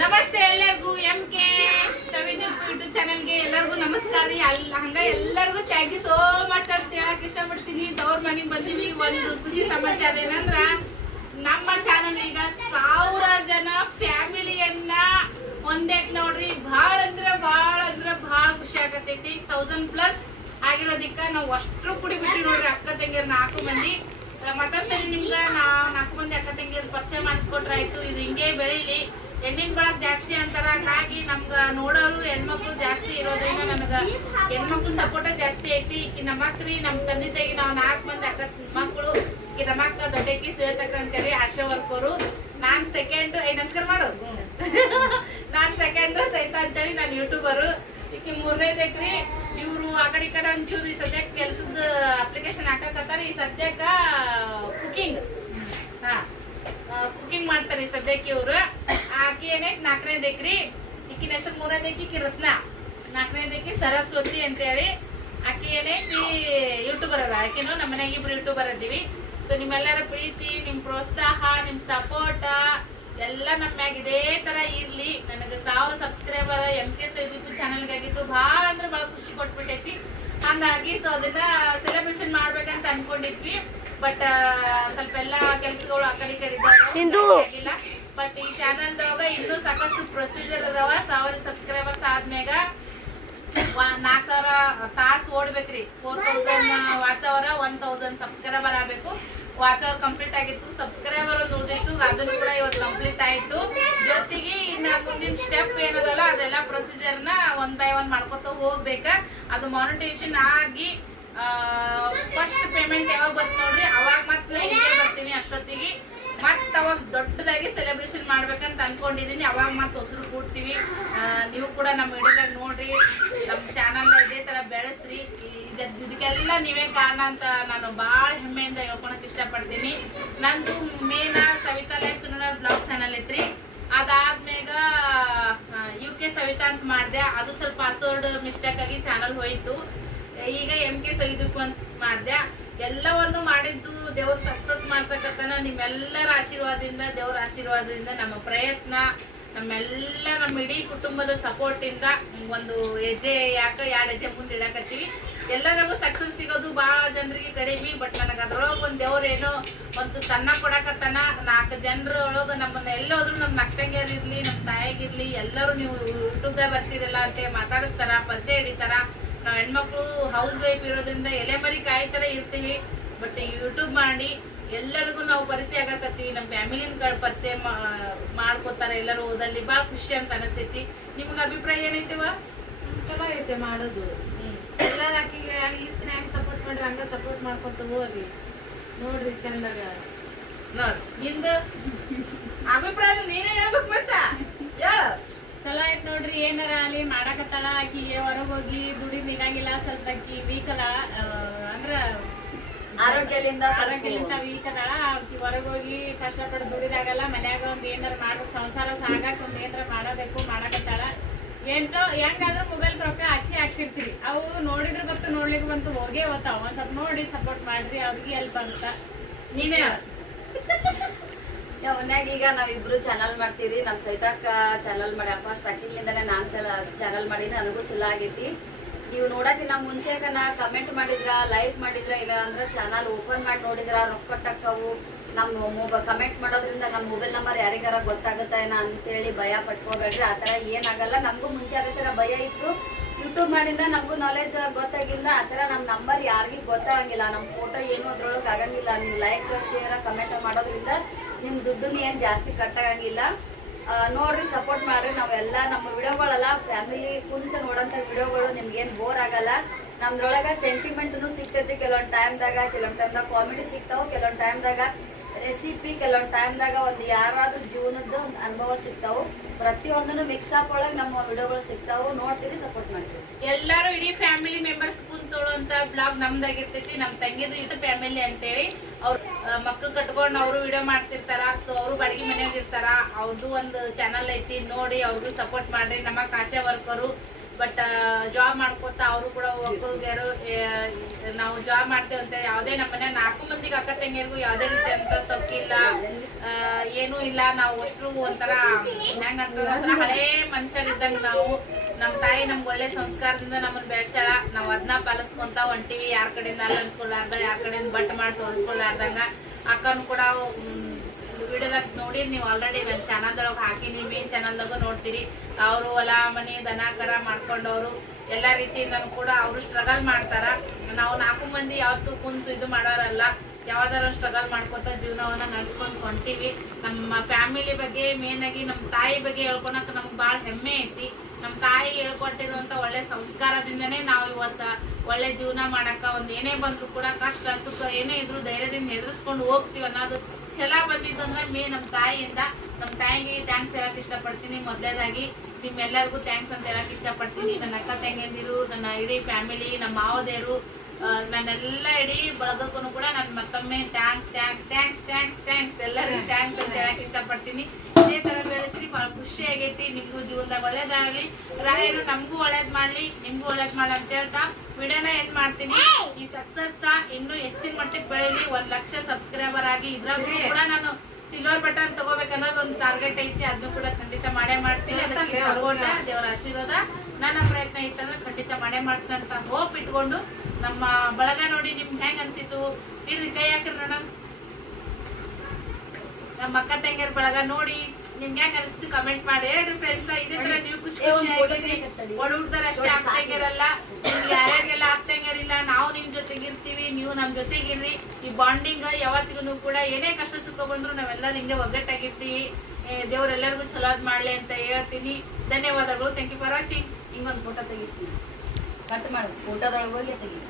ನಮಸ್ತೆ ಎಲ್ಲರಿಗೂ MK ಸವಿದೀಪ್ YouTube ಚಾನಲ್ಗೆ ಎಲ್ಲರಿಗೂ ನಮಸ್ಕಾರ ರೀ. ಹಂಗ ಎಲ್ಲರಿಗೂ ಥ್ಯಾಂಕ್ ಯು ಸೋ ಮಚ್ ಅಂತ ಹೇಳಕ್ ಇಷ್ಟಪಡ್ತೀನಿ. ತವ್ರ ಮನೆಗೆ ಬಂದೀವಿ. ಒಂದು ಖುಷಿ ಸಮಾಚಾರ ಏನಂದ್ರ ನಮ್ಮ ಚಾನಲ್ ಈಗ 1000 ಜನ ಫ್ಯಾಮಿಲಿಯನ್ನ ಒಂದೇಕ್ ನೋಡ್ರಿ. ಭಾಳ ಭಾಳ ಖುಷಿ ಆಗತೈತಿ. 1000+ ಆಗಿರೋದಿಕ್ಕ ನಾವು ಅಷ್ಟ್ರು ಕುಡಿ ಬಿಟ್ಟು ನೋಡ್ರಿ. ಅಕ್ಕ ತಂಗಿಯರ್ 4 ಮಂದಿ. ಮತ್ತೊಂದ್ಸರಿ ನಿಮ್ಗ 4 ಮಂದಿ ಅಕ್ಕ ತಂಗಿಯರ್ ಪರಿಚಯ ಮಾಡಿಸ್ಕೊಟ್ರಾಯ್ತು. ಇದು ಹಿಂಗೆ ಬೆಳೀಲಿ. ಹೆಣ್ಣಿನ ಬಳಗ ಜಾಸ್ತಿ ಅಂತಾರ. ಹಾಗಾಗಿ ನಮ್ಗ ನೋಡೋರು ಹೆಣ್ಮಕ್ಳು ಜಾಸ್ತಿ ಇರೋದ್ರಿಂದ ನನಗ ಹೆಣ್ಮಕ್ಳು ಸಪೋರ್ಟ್ ಜಾಸ್ತಿ ಐತಿ. ಈಕಿ ನಮ್ಮಕ್ರಿ ನಮ್ಮ ತಂದೆ ತಾಯಿ ನಾವು 4 ಮಂದಿ ಅಕ್ಕ ಮಕ್ಕಳು. ಈಕಿ ನಮ್ಮಕ್ಕ ದೊಡ್ಡಕ್ಕಿ ಶ್ವೇತಕ್ಕ ಅಂತೇಳಿ ಆಶಾ ವರ್ಕರು. ನಾನ್ ಸೆಕೆಂಡ್ ನಮಸ್ಕಾರ ಮಾಡು. ನಾನ್ ಸೆಕೆಂಡ್ ಸೈತಾ ಅಂತೇಳಿ ನಾನು ಯೂಟ್ಯೂಬರು. ಈಕಿ 3ನೇದಕ್ರಿ. ಇವ್ರು ಆ ಕಡೆ ಈ ಕಡೆ ಒಂಚೂರು ಈ ಸದ್ಯಕ್ಕೆ ಕೆಲ್ಸದ ಅಪ್ಲಿಕೇಶನ್ ಹಾಕಕತ್ತಾರ. ಈ ಸದ್ಯಕ್ಕ ಕುಕಿಂಗ್ ಕುಕಿಂಗ್ ಮಾಡ್ತಾರೆ ಈ ಸದ್ಯಕ್ಕೆ ಇವ್ರು. ಆಕಿ ಏನೈತಿ 4ನೇದಕ್ರಿ. ಈಕಿನ ಹೆಸರು 3ನೇದಕ್ಕಿ ರತ್ನ, 4ನೇದಕ್ಕಿ ಸರಸ್ವತಿ ಅಂತೇಳಿ. ಆಕಿ ಏನೈತಿ ಯೂಟ್ಯೂಬರ್ ಅದ. ಆಕಿನು ನಮ್ಮ ಮನೆಗೆ 2 ಯೂಟ್ಯೂಬರ್ ಇದ್ದೀವಿ. ಸೊ ನಿಮ್ಮೆಲ್ಲರ ಪ್ರೀತಿ, ನಿಮ್ ಪ್ರೋತ್ಸಾಹ, ನಿಮ್ ಸಪೋರ್ಟ್ ಎಲ್ಲ ನಮ್ಮ ಮ್ಯಾಗ ಇದೇ ತರ ಇರ್ಲಿ. ನನಗೆ 1000 ಸಬ್ಸ್ಕ್ರೈಬರ್ MK ಸವಿದೀಪ್ ಚಾನಲ್ಗಾಗಿದ್ದು ಭಾಳ ಖುಷಿ ಕೊಟ್ಬಿಟ್ಟೈತಿ. ಹಂಗಾಗಿ ಸೊ ಅದನ್ನ ಸೆಲೆಬ್ರೇಷನ್ ಮಾಡ್ಬೇಕಂತ ಅನ್ಕೊಂಡಿದ್ವಿ. ಬಟ್ ಸ್ವಲ್ಪ ಎಲ್ಲ ಕೆಲ್ಸಗಳು ಆ ಕಡೆ ಇದ್ದಾಗಿಲ್ಲ. ಬಟ್ ಈ ಚಾನಲ್ದಾಗ ಇನ್ನೂ ಸಾಕಷ್ಟು ಪ್ರೊಸೀಜರ್ ಅದಾವ. 1000 ಸಬ್ಸ್ಕ್ರೈಬರ್ಸ್ ಆದ್ಮ್ಯಾಗ 4000 ತಾಸು ಓಡ್ಬೇಕ್ರಿ. 4000 ವಾಚ್ ಅವರ್, 1000 ಸಬ್ಸ್ಕ್ರೈಬರ್ ಆಗ್ಬೇಕು. ವಾಚ್ ಅವರ್ ಕಂಪ್ಲೀಟ್ ಆಗಿತ್ತು. ಸಬ್ಸ್ಕ್ರೈಬರ್ ಒಂದು ಉಳಿದಿತ್ತು, ಅದನ್ನು ಕೂಡ ಇವತ್ತು ಕಂಪ್ಲೀಟ್ ಆಯ್ತು. ಜೊತೆಗೆ ಇನ್ನ ಮುಂದಿನ ಸ್ಟೆಪ್ ಏನದಲ್ಲ ಅದೆಲ್ಲ ಪ್ರೊಸೀಜರ್ನ 1 by 1 ಮಾಡ್ಕೊತ ಹೋಗ್ಬೇಕ. ಅದು ಮಾನಿಟೈಸೇಷನ್ ಆಗಿ ಫಸ್ಟ್ ಪೇಮೆಂಟ್ ಯಾವಾಗ ಬರ್ತ ನೋಡ್ರಿ ಅವಾಗ ಮತ್ತೆ ಬರ್ತೀನಿ. ಅಷ್ಟೊತ್ತಿಗೆ ಮತ್ ಅವಾಗ ದೊಡ್ಡದಾಗಿ ಸೆಲೆಬ್ರೇಷನ್ ಮಾಡ್ಬೇಕಂತ ಅನ್ಕೊಂಡಿದೀನಿ. ಅವಾಗ ಮತ್ತೆ ಹೊಸರು ಕೂಡ್ತೀವಿ. ನೀವು ಕೂಡ ನಮ್ಮ ವಿಡಿಯೋದಾಗ ನೋಡ್ರಿ, ನಮ್ಮ ಚಾನಲ್ ಇದೇ ತರ ಬೆಳೆಸ್ರಿ. ಇದಕ್ಕೆಲ್ಲ ನೀವೇ ಕಾರಣ ಅಂತ ನಾನು ಭಾಳ ಹೆಮ್ಮೆಯಿಂದ ಹೇಳ್ಕೊಳಕ್ ಇಷ್ಟಪಡ್ತೀನಿ. ನಂದು ಮೇನ Savita life Kannada blog channel ಐತ್ರಿ. ಅದಾದ್ಮ್ಯಾಗ UK ಸವಿತಾ ಅಂತ ಮಾಡಿದೆ. ಅದು ಸ್ವಲ್ಪ ಪಾಸ್ವರ್ಡ್ ಮಿಸ್ಟೇಕ್ ಆಗಿ ಚಾನಲ್ ಹೋಯ್ತು. ಈಗ MK ಸವಿದೀಪ್ ಅಂತ ಮಾಡಿದೆ. ಎಲ್ಲವನ್ನು ಮಾಡಿದ್ದು ದೇವ್ರ ಸಕ್ಸಸ್ ಮಾಡ್ಸಕತ್ತಾನ. ನಿಮ್ಮೆಲ್ಲರ ಆಶೀರ್ವಾದದಿಂದ, ದೇವ್ರ ಆಶೀರ್ವಾದದಿಂದ, ನಮ್ಮ ಪ್ರಯತ್ನ, ನಮ್ಮ ಇಡೀ ಕುಟುಂಬದ ಸಪೋರ್ಟ್ ಇಂದ ಒಂದು ಹೆಜ್ಜೆ 2 ಹೆಜ್ಜೆ ಮುಂದೆ ಇಡಕತ್ತೀವಿ. ಎಲ್ಲರಿಗೂ ಸಕ್ಸಸ್ ಸಿಗೋದು ಬಹಳ ಜನರಿಗೆ ಕಡಿಮೆ. ಬಟ್ ನನಗೆ ಅದ್ರೊಳಗೆ ಒಂದು ದೇವ್ರೇನೋ ಒಂದು ತನ್ನ ಕೊಡಕತ್ತಾನ. 4 ಜನರ ಒಳಗೆ ನಮ್ಮನ್ನ ಎಲ್ಲೋದ್ರು ನಮ್ಮ ನಕ್ಕಂಗಿರ್ಲಿ, ನಮ್ಮ ತಾಯಿಗಿರ್ಲಿ, ಎಲ್ಲರೂ ನೀವು ಯೂಟ್ಯೂಬ್ದಾಗ ಬರ್ತಿರಲ್ಲ ಅಂತ ಮಾತಾಡಿಸ್ತಾರ, ಪರಿಚಯ ಹಿಡಿತಾರ. ನಾವು ಹೆಣ್ಮಕ್ಳು ಹೌಸ್ ವೈಫ್ ಇರೋದ್ರಿಂದ ಎಲೆ ಮರಿ ಕಾಯಿ ತರ ಇರ್ತೀವಿ. ಬಟ್ ಯೂಟ್ಯೂಬ್ ಮಾಡಿ ಎಲ್ಲರಿಗೂ ನಾವು ಪರಿಚಯ ಆಗಕತ್ತೀವಿ. ನಮ್ಮ ಫ್ಯಾಮಿಲಿನ ಪರಿಚಯ ಮಾಡ್ಕೋತಾರೆ ಎಲ್ಲರೂ. ಓದಲ್ಲಿ ಭಾಳ ಖುಷಿ ಅಂತ ಅನಿಸ್ತೈತಿ. ನಿಮ್ಗೆ ಅಭಿಪ್ರಾಯ ಏನೈತಿವ? ಚಲೋ ಐತೆ ಮಾಡೋದು. ಎಲ್ಲಾರ ಆಕಿಗೆ ಈಸ್ತಿನ ಹೆಂಗ್ ಸಪೋರ್ಟ್ ಮಾಡ್ರಿ ಹಂಗ ಸಪೋರ್ಟ್ ಮಾಡ್ಕೊಂತ ಹೋಗ್ರಿ. ನೋಡ್ರಿ ಚಂದಾಗ ನೋಡ್ರಿ. ನಿಂದ ಅಭಿಪ್ರಾಯ ನೀನೇ ಹೇಳ್ಬೇಕು. ಮತ್ತ ಚಲೋ ಆಯ್ತು ನೋಡ್ರಿ. ಏನಾರ ಅಲ್ಲಿ ಮಾಡಕತ್ತಾಳ ಆಕಿಗೆ. ಹೊರಗೆ ಹೋಗಿ ದುಡಿ ನಿಗಂಗಿಲ್ಲ. ಸ್ವಲ್ಪ ಆಕಿ ವೀಕಲ ಅಂದ್ರ ಆರೋಗ್ಯದಿಂದ ವೀಕ್ ಅದಾಳ. ಆಕಿ ಹೊರಗೆ ಹೋಗಿ ಕಷ್ಟಪಟ್ಟು ದುಡಿದಾಗಲ್ಲ. ಮನ್ಯಾಗ ಒಂದ್ ಏನಾರ ಮಾಡ್ಬೇಕು, ಸಂಸಾರ ಸಾಗಾಕ ಒಂದ್ ಏನಾರ ಮಾಡಬೇಕು. ಮಾಡಕತ್ತಾಳ. ಏನ್ರ ಹೆಂಗಾದ್ರೂ ಮೊಬೈಲ್ ರೊಕ್ಕ ಹಾಕ್ಸಿರ್ತೀರಿ. ಅವು ನೋಡಿದ್ರೆ ಗೊತ್ತು, ನೋಡ್ಲಿಕ್ಕೆ ಬಂತು, ಹೋಗೇ ಹೋಗ್ತಾವ. ಒಂದ್ ಸ್ವಲ್ಪ ನೋಡಿ ಸಪೋರ್ಟ್ ಮಾಡ್ರಿ, ಅವ್ರಿಗೆ ಹೆಲ್ಪ್ ಆಗುತ್ತ. ನೀನೇ ಮನ್ಯಾಗ ಈಗ ನಾವಿಬ್ರು ಚಾನಲ್ ಮಾಡ್ತೀರಿ. ನಮ್ ಸೈತಾಕ ಚಾನಲ್ ಮಾಡಿ ಫಸ್ಟ್ ಅಕ್ಕಿಲಿಂದಲೇ ನಾನ್ ಚಾನಲ್ ಮಾಡೀನಿ. ನನಗೂ ಚಲೋ ಆಗೈತಿ. ನೀವು ನೋಡಕಿನ ಮುಂಚೆಕ ನಾ ಕಮೆಂಟ್ ಮಾಡಿದ್ರ, ಲೈಕ್ ಮಾಡಿದ್ರ, ಇಲ್ಲ ಅಂದ್ರೆ ಚಾನಲ್ ಓಪನ್ ಮಾಡಿ ನೋಡಿದ್ರ ರೊಕ್ಕಟ್ಟಕ್ಕವು. ನಮ್ಮ ಕಮೆಂಟ್ ಮಾಡೋದ್ರಿಂದ ನಮ್ಮ ಮೊಬೈಲ್ ನಂಬರ್ ಯಾರಿಗಾರ ಗೊತ್ತಾಗುತ್ತಾ ಏನ ಅಂತೇಳಿ ಭಯ ಪಟ್ಕೋಬೇಡ್ರಿ. ಆ ತರ ಏನಾಗಲ್ಲ. ನಮಗೂ ಮುಂಚೆ ಅದೇ ತರ ಭಯ ಇತ್ತು. ಯೂಟ್ಯೂಬ್ ಮಾಡಿಂದ ನಮಗೂ ನಾಲೆಜ್ ಗೊತ್ತಾಗಿಲ್ಲ. ಆ ತರ ನಮ್ ನಂಬರ್ ಯಾರಿಗೂ ಗೊತ್ತಾಗಂಗಿಲ್ಲ. ನಮ್ ಫೋಟೋ ಏನು ಅದ್ರೊಳಗೆ ಆಗಂಗಿಲ್ಲ. ನೀವು ಲೈಕ್ ಶೇರ್ ಕಮೆಂಟ್ ಮಾಡೋದ್ರಿಂದ ನಿಮ್ ದುಡ್ಡನ್ನ ಏನ್ ಜಾಸ್ತಿ ಕಟ್ಟಾಗಂಗಿಲ್ಲ. ನೋಡ್ರಿ, ಸಪೋರ್ಟ್ ಮಾಡ್ರಿ. ನಾವೆಲ್ಲ ನಮ್ಮ ವಿಡಿಯೋಗಳೆಲ್ಲ ಫ್ಯಾಮಿಲಿ ಕುಂತ ನೋಡಂತ ವಿಡಿಯೋಗಳು ನಿಮ್ಗೇನ್ ಬೋರ್ ಆಗಲ್ಲ. ನಮ್ದ್ರೊಳಗ ಸೆಂಟಿಮೆಂಟ್ನು ಸಿಗ್ತೈತಿ. ಕೆಲವೊಂದ್ ಟೈಮ್ದಾಗ ಕಾಮಿಡಿ ಸಿಗ್ತಾವ, ಕೆಲವೊಂದ್ ಟೈಮ್ದಾಗ ರೆಸಿಪಿ, ಕೆಲವೊಂದ್ ಟೈಮ್ದಾಗ ಒಂದು ಯಾರಾದ್ರೂ ಜೀವನದ ಅನುಭವ ಸಿಗ್ತಾವು. ಪ್ರತಿಯೊಂದನ್ನು ಮಿಕ್ಸಪ್ ಒಳಗೆ ನಮ್ಮ ವಿಡಿಯೋಗಳು ಸಿಗ್ತಾವು. ನೋಡ್ತೀರಿ, ಸಪೋರ್ಟ್ ಮಾಡ್ತೀವಿ. ಎಲ್ಲಾರು ಇಡೀ ಫ್ಯಾಮಿಲಿ ಮೆಂಬರ್ಸ್ ಕುಂತೋಳುವಂತ ಬ್ಲಾಗ್ ನಮ್ದಾಗಿರ್ತೈತಿ. ನಮ್ ತಂಗಿದು ಯೂಟ್ಯೂಬ್ ಫ್ಯಾಮಿಲಿ ಅಂತೇಳಿ ಅವ್ರ ಮಕ್ಳು ಕಟ್ಕೊಂಡು ಅವರು ವಿಡಿಯೋ ಮಾಡ್ತಿರ್ತಾರ. ಸೊ ಅವರು ಬಾಡಿಗೆ ಮನೆಯಾಗ ಇರ್ತಾರ. ಅವ್ರದ್ದು ಒಂದು ಚಾನಲ್ ಐತಿ. ನೋಡಿ, ಅವ್ರಿಗೂ ಸಪೋರ್ಟ್ ಮಾಡ್ರಿ. ನಮ್ಮ ಆಶಾ ವರ್ಕರು ಬಟ್ ಜಾಬ್ ಮಾಡ್ಕೋತಾ ಅವರು ಕೂಡ ಒಕ್ಕಲ್ಗಾರು ನಾವು ಜಾಬ್ ಮಾಡ್ತೇವೆ ಅಂತ ಯಾವುದೇ ನಮ್ಮನೆ 4 ಮಂದಿಗೆ ಅಕ್ಕ ತಂಗಿಯರಿಗೂ ಯಾವುದೇ ರೀತಿ ಅಂತ ಸೊಕ್ಕಿಲ್ಲ, ಏನೂ ಇಲ್ಲ. ನಾವು ಅಷ್ಟು ಒಂಥರ ಹೆಂಗಂತ ಹಳೇ ಮನುಷ್ಯರಿದ್ದಂಗ ನಾವು. ನಮ್ಮ ತಾಯಿ ನಮ್ಗೆ ಒಳ್ಳೆ ಸಂಸ್ಕಾರದಿಂದ ನಮ್ಮನ್ನ ಬೆಳೆಸ್ಯಾಳ. ನಾವು ಅದನ್ನ ಪಾಲಿಸ್ಕೊಂತ ಹೊಂಟಿವಿ. ಯಾರ ಕಡೆಯಿಂದ ಅಲ್ಲ ಅನ್ಸ್ಕೊಳ್ಳಾರ್ದ, ಯಾರ ಕಡೆಯಿಂದ ಬಟ್ ಮಾಡಿ ತೋರಿಸ್ಕೊಳ್ಳಾರ್ದಂಗ. ಅಕ್ಕನು ಕೂಡ ವಿಡಿಯೋದಾಗ ನೋಡಿ ನೀವು ಆಲ್ರೆಡಿ ನನ್ನ ಚಾನಲ್ದೊಳಗೆ ಹಾಕಿನಿ, ಮೇನ್ ಚಾನಲ್ದಾಗ ನೋಡ್ತೀರಿ. ಅವರು ಹೊಲ ಮನೆ ದನ ಕರ ಮಾಡ್ಕೊಂಡವ್ರು ಎಲ್ಲ ರೀತಿಯಿಂದನೂ ಕೂಡ ಅವರು ಸ್ಟ್ರಗಲ್ ಮಾಡ್ತಾರ. ನಾವು 4 ಮಂದಿ ಯಾವತ್ತೂ ಕುಂತು ಇದು ಮಾಡೋರಲ್ಲ, ಯಾವ್ದಾರ ಸ್ಟ್ರಗಲ್ ಮಾಡ್ಕೊತ ಜೀವನವನ್ನ ನಡ್ಸ್ಕೊಂಡ್ ಹೊಂಟಿವಿ. ನಮ್ಮ ಫ್ಯಾಮಿಲಿ ಬಗ್ಗೆ ಮೇನ್ ಆಗಿ ನಮ್ಮ ತಾಯಿ ಬಗ್ಗೆ ಹೇಳ್ಕೊಳಕ್ ನಮ್ಗೆ ಭಾಳ ಹೆಮ್ಮೆ ಐತಿ. ನಮ್ಮ ತಾಯಿ ಹೇಳ್ಕೊಟ್ಟಿರುವಂತ ಒಳ್ಳೆ ಸಂಸ್ಕಾರದಿಂದನೇ ನಾವು ಇವತ್ತ ಒಳ್ಳೆ ಜೀವನ ಮಾಡಕ್ಕ ಒಂದ್ ಏನೇ ಬಂದ್ರು ಕೂಡ ಕಷ್ಟ ಸುಖ ಏನೇ ಇದ್ರು ಧೈರ್ಯದಿಂದ ಎದುರಿಸ್ಕೊಂಡು ಹೋಗ್ತೀವಿ ಅನ್ನೋದು ಛಲ ಬಂದಿದ್ದು ಅಂದ್ರೆ ನಮ್ಮ ತಾಯಿಯಿಂದ. ನಮ್ಮ ತಾಯಿಗೆ ಥ್ಯಾಂಕ್ಸ್ ಹೇಳಕ್ ಇಷ್ಟಪಡ್ತೀನಿ. ಮೊದಲೇದಾಗಿ ನಿಮ್ಮೆಲ್ಲರಿಗೂ ಥ್ಯಾಂಕ್ಸ್ ಅಂತ ಹೇಳಕ್ ಇಷ್ಟಪಡ್ತೀನಿ. ನನ್ನ ಅಕ್ಕ ತಂಗಿಯಂದಿರು, ನನ್ನ ಇಡೀ ಫ್ಯಾಮಿಲಿ, ನಮ್ಮ ಮಾವದೇರು, ನನ್ನೆಲ್ಲ ಇಡೀ ಬಳಗಕ್ಕೂ ಕೂಡ ನಾನು ಮತ್ತೊಮ್ಮೆ thanks thanks thanks thanks thanks ಎಲ್ಲರಿಗೂ ಥ್ಯಾಂಕ್ಸ್ ಅಂತ ಹೇಳಕ್ ಇಷ್ಟಪಡ್ತೀನಿ. ಇದೇ ತರ ಬೆಳೆಸಿ ಬಹಳ ಖುಷಿ ಆಗೈತಿ. ನಿಮ್ಗೂ ಜೀವನದಾಗ ಒಳ್ಳೇದಾಗ್ಲಿ, ರಾಯರು ನಮ್ಗೂ ಒಳ್ಳೇದ್ ಮಾಡ್ಲಿ, ನಿಮ್ಗೂ ಒಳ್ಳೇದ್ ಮಾಡ್ಲಿ ಅಂತ ಹೇಳ್ತಾ ವಿಡಿಯೋನ ಏನ್ ಮಾಡ್ತೀನಿ. ಈ ಸಕ್ಸಸ್ ಇನ್ನೂ ಹೆಚ್ಚಿನ ಮಟ್ಟಕ್ಕೆ ಬೆಳೀಲಿ, 1 ಲಕ್ಷ ಸಬ್ಸ್ಕ್ರೈಬರ್ ಆಗಿ ಇದ್ರಾಗೂ ಕೂಡ ನಾನು ಸಿಲ್ವರ್ ಬಟನ್ ತಗೋಬೇಕನ್ನೋದು ಒಂದು ಟಾರ್ಗೆಟ್ ಐತಿ. ಅದನ್ನು ಕೂಡ ಖಂಡಿತ ಮಾಡೇ ಮಾಡ್ತೀನಿ. ಅದಕ್ಕೆ ದೇವರ ಆಶೀರ್ವಾದ ನನ್ನ ಪ್ರಯತ್ನ ಇತ್ತಂದ್ರೆ ಖಂಡಿತ ಮಾಡೇ ಮಾಡ್ತೀನಿ ಅಂತ ಹೋಪ್ ಇಟ್ಕೊಂಡು ನಮ್ಮ ಬಳಗ ನೋಡಿ ನಿಮ್ಗೆ ಹೆಂಗ್ ಅನ್ಸಿತ್ತು ಇಡ್ರಿ ಕೈ ಹಾಕ್ರಿ ನೋಡ. ನಮ್ಮ ಅಕ್ಕ ತಂಗಿಯರ ಬಳಗ ನೋಡಿ ನಿಮ್ಗೆ ಹೆಂಗ್ ಅನ್ಸಿತ್ತು ಕಮೆಂಟ್ ಮಾಡಿ ಹೇಳ್ರಿ ಫ್ರೆಂಡ್ಸ್. ಇದೇ ತರ ನೀವು ಖುಷಿ ಹುಡ್ತಾರ ಅಷ್ಟೇ ಅಕ್ಕ ತಂಗಿಯರಲ್ಲ, ಯಾರ್ಯಾರಿಗೆಲ್ಲ ಅಕ್ಕ ತಂಗಿಯರಿಲ್ಲ, ನಾವು ನಿಮ್ ಜೊತೆಗಿರ್ತೀವಿ, ನೀವು ನಮ್ ಜೊತೆಗಿರ್ರಿ. ಈ ಬಾಂಡಿಂಗ್ ಯಾವತ್ತಿಗೂ ಕೂಡ ಏನೇ ಕಷ್ಟ ಸುಖ ಬಂದ್ರು ನಾವೆಲ್ಲರೂ ಹಿಂಗೆ ಒಗ್ಗಟ್ಟಾಗಿರ್ತೀವಿ. ದೇವ್ರೆಲ್ಲರಿಗೂ ಚಲೋದ್ ಮಾಡ್ಲಿ ಅಂತ ಹೇಳ್ತೀನಿ. ಧನ್ಯವಾದಗಳು. Thank you for watching. ಹಿಂಗೊಂದು ಫೋಟೋ ತೆಗಿಸ್ತೀನಿ, ಕಟ್ ಮಾಡಿ ಫೋಟೋದೊಳಗೆ ಹೋಗಿ ತೆಗಿ.